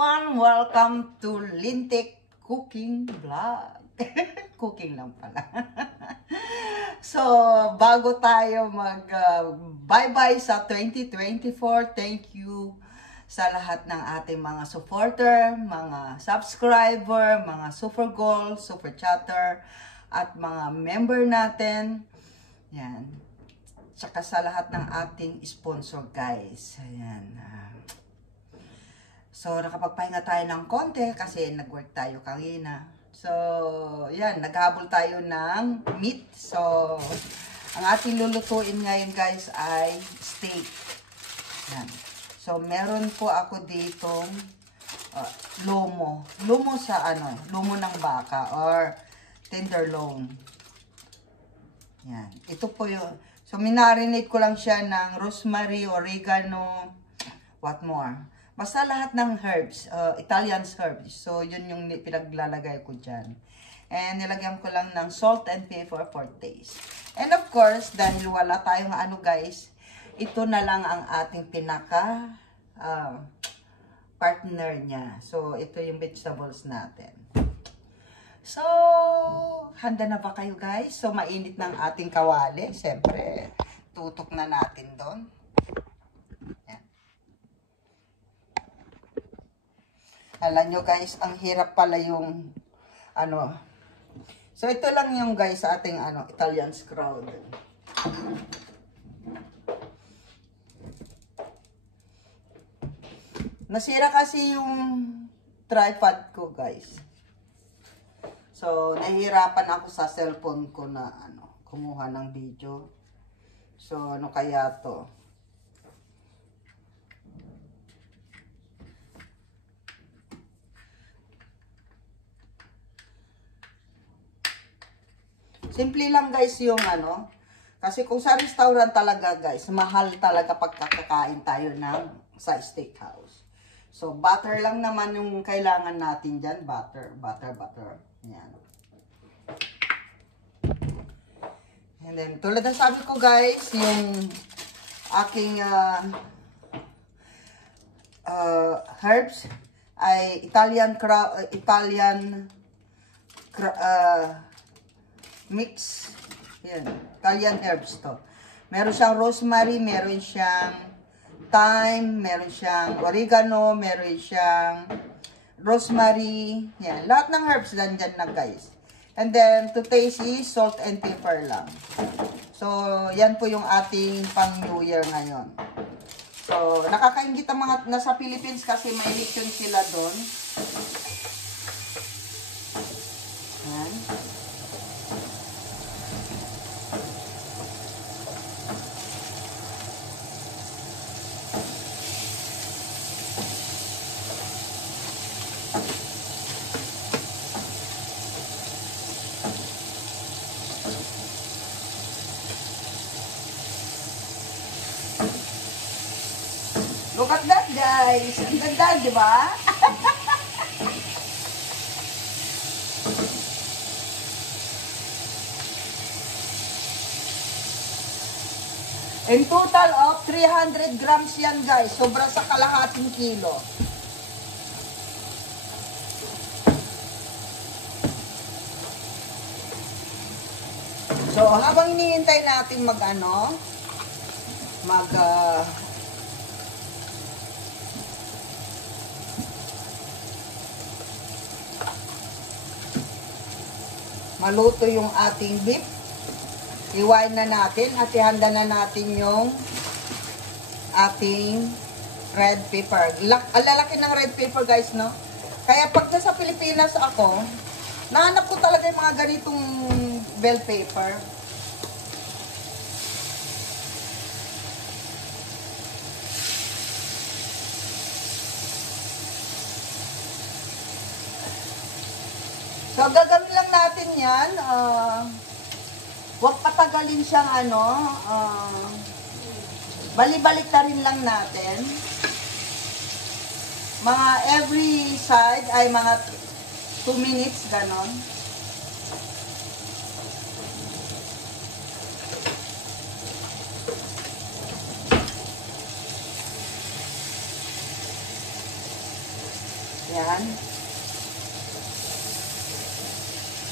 everyone! Welcome to Lintik Cooking Vlog. Cooking lang pala. So, bago tayo bye-bye sa 2024, thank you sa lahat ng ating mga supporter, mga subscriber, mga super gold, super chatter, at mga member natin. Yan. Tsaka sa lahat ng ating sponsor, guys. Ayan. So, nakapagpahinga tayo ng konti kasi nag-work tayo kanina. So, yan, naghabol tayo ng meat. So, ang ating lulutuin ngayon, guys, ay steak. Yan. So, meron po ako ditong lomo. Lomo sa lomo ng baka or tenderloin. Yan. Ito po yung, so, minarinate ko lang siya ng rosemary, oregano, what more. Basta lahat ng herbs, Italian herbs. So, yun yung pinaglalagay ko dyan. And nilagyan ko lang ng salt and pepper for taste. And of course, dahil wala tayong guys, ito na lang ang ating pinaka partner niya. So, ito yung vegetables natin. So, handa na ba kayo guys? So, mainit ng ating kawali. Siyempre, tutok na natin doon. Alam nyo guys, ang hirap pala yung So ito lang yung guys sa ating Italian crowd. Nasira kasi yung tripod ko guys. So nahihirapan ako sa cellphone ko na kumuha ng video. So ano kaya to? Simple lang guys yung kasi kung sa restaurant talaga guys, mahal talaga pagkakakain tayo sa steakhouse. So, butter lang naman yung kailangan natin dyan. Butter. Yan. And then, tulad ng sabi ko guys, yung aking herbs ay Italian mix. Yan. Italian herbs to. Meron siyang rosemary, meron siyang thyme, meron siyang oregano, meron siyang rosemary. Yan. Lahat ng herbs nandyan na guys. And then, to taste is salt and pepper lang. So, yan po yung ating pang New Year ngayon. So, nakakaingit ang mga nasa Philippines kasi may election sila doon. Yan. Look at that, guys. Ang ganda, di ba? In total of 300 grams yan, guys. Sobra sa kalahating kilo. So, habang hinihintay natin maluto yung ating beef. Iwain na natin at ihanda na natin yung ating red pepper. Ang lalaki ng red pepper guys, no? Kaya pag nasa Pilipinas ako, nahanap ko talaga yung mga ganitong bell pepper. So, gagawin lang natin yan. Huwag patagalin siyang bali-balik na rin lang natin. Mga every side ay mga 2 minutes, ganon. Yan.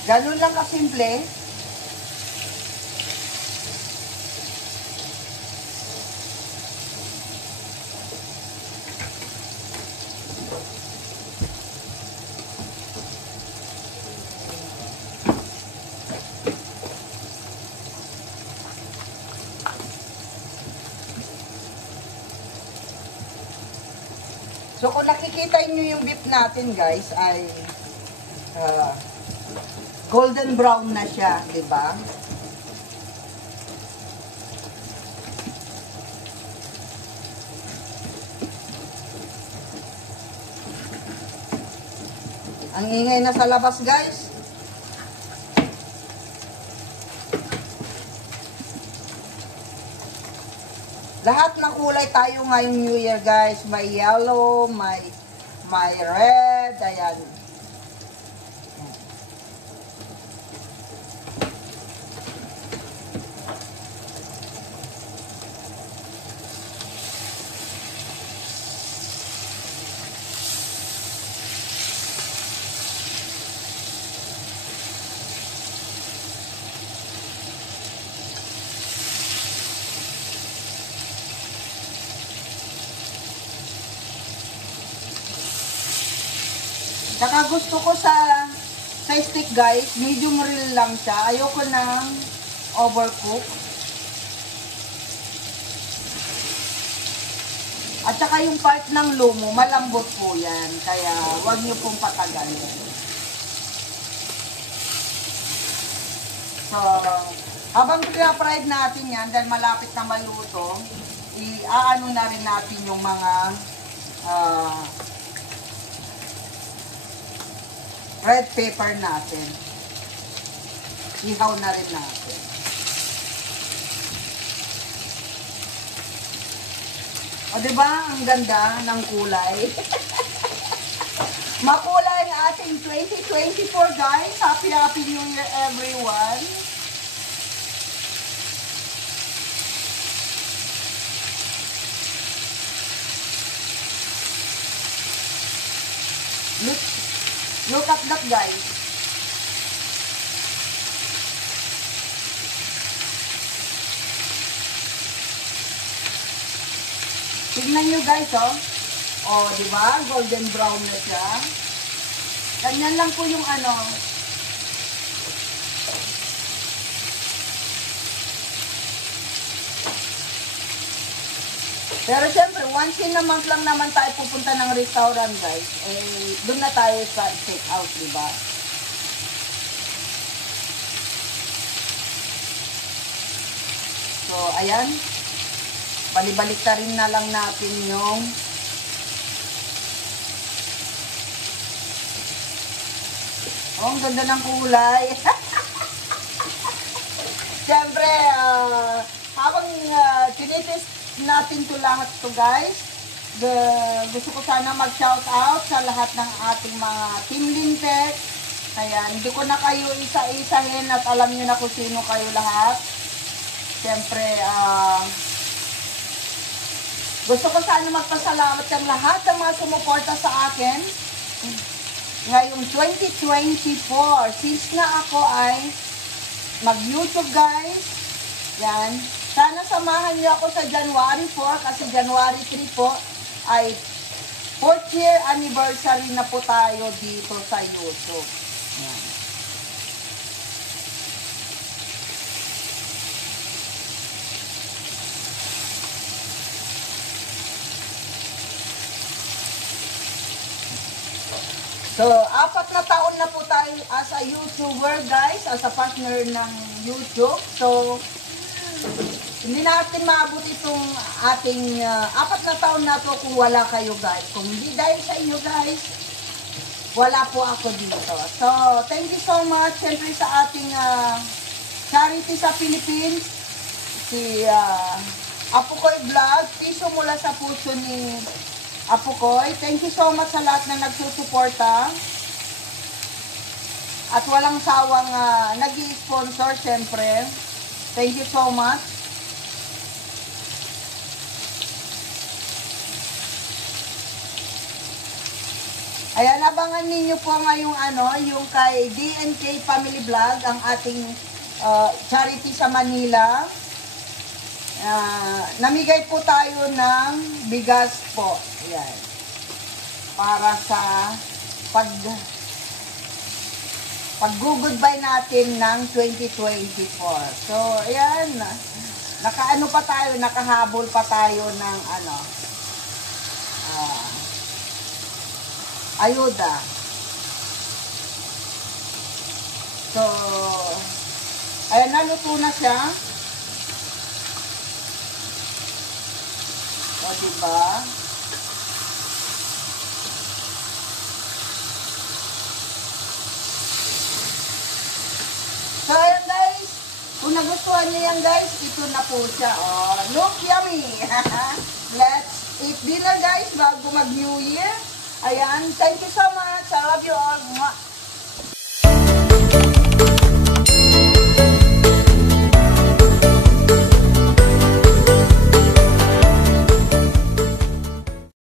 Ganun lang kasimple. So kung nakikita niyo yung beef natin guys ay golden brown na siya, di ba? Ang ingay na sa labas guys. Lahat ng kulay tayo ngayong New Year guys. May yellow, may red, ayan. Saka gusto ko sa steak guys, medium rare lang siya. Ayoko ng overcook. At saka yung part ng lumo, malambot po yan. Kaya huwag niyo pong patagalin. So, habang pina-fried natin yan, dahil malapit na maluto, i-aano na rin natin yung mga red pepper natin. Ihaw na rin natin. O diba, ang ganda ng kulay. Makulay ang ating 2024 guys. Happy New Year everyone. Look at that guys. Tignan nyo guys oh. Oh, di ba? Golden brown na siya. Ganyan lang po yung ano. Pero syempre, once in a month lang naman tayo pupunta ng restaurant guys. Eh, doon na tayo sa take out, diba? So, ayan. Balibalik ta rin na lang natin yung oh, ang ganda ng kulay. Syempre, habang tinitis natin to lahat to guys. Gusto ko sana mag-shout out sa lahat ng ating mga Team Lintek. Kaya hindi ko na kayo isa-isahin at alam niyo na kung sino kayo lahat. Siyempre, gusto ko sana magpasalamat ng lahat ng mga sumuporta sa akin. Ngayong 2024, since na ako ay mag-YouTube guys, yan. Sana samahan niyo ako sa January 4 kasi January 3 po ay 4th year anniversary na po tayo dito sa YouTube. Yan. So, 4 na taon na po tayo as a YouTuber guys, as a partner ng YouTube. So, hindi natin maabot itong ating 4 na taon na to kung wala kayo guys. Kung hindi dahil sa inyo guys, wala po ako dito. So, thank you so much. Siyempre sa ating charity sa Philippines, si Apukoy Vlog, piso mula sa puso ni Apukoy. Thank you so much sa lahat na nagsusuporta. At walang sawang nag-i-sponsor, siyempre. Thank you so much. Ayan, abangan ninyo po ngayong yung kay DNK Family Vlog, ang ating charity sa Manila. Namigay po tayo ng bigas po. Ayan. Para sa pag-goodbye natin ng 2024. So, ayan. Nakaano pa tayo, nakahabol pa tayo ng ayuda. So, ayan, naluto na siya. O, diba? So, ayan guys. Kung nagustuhan niyo yan guys, ito na po siya. Oh, look yummy. Let's eat dinner guys bago mag-New Year. Ayan. Thank you so much. I love you all.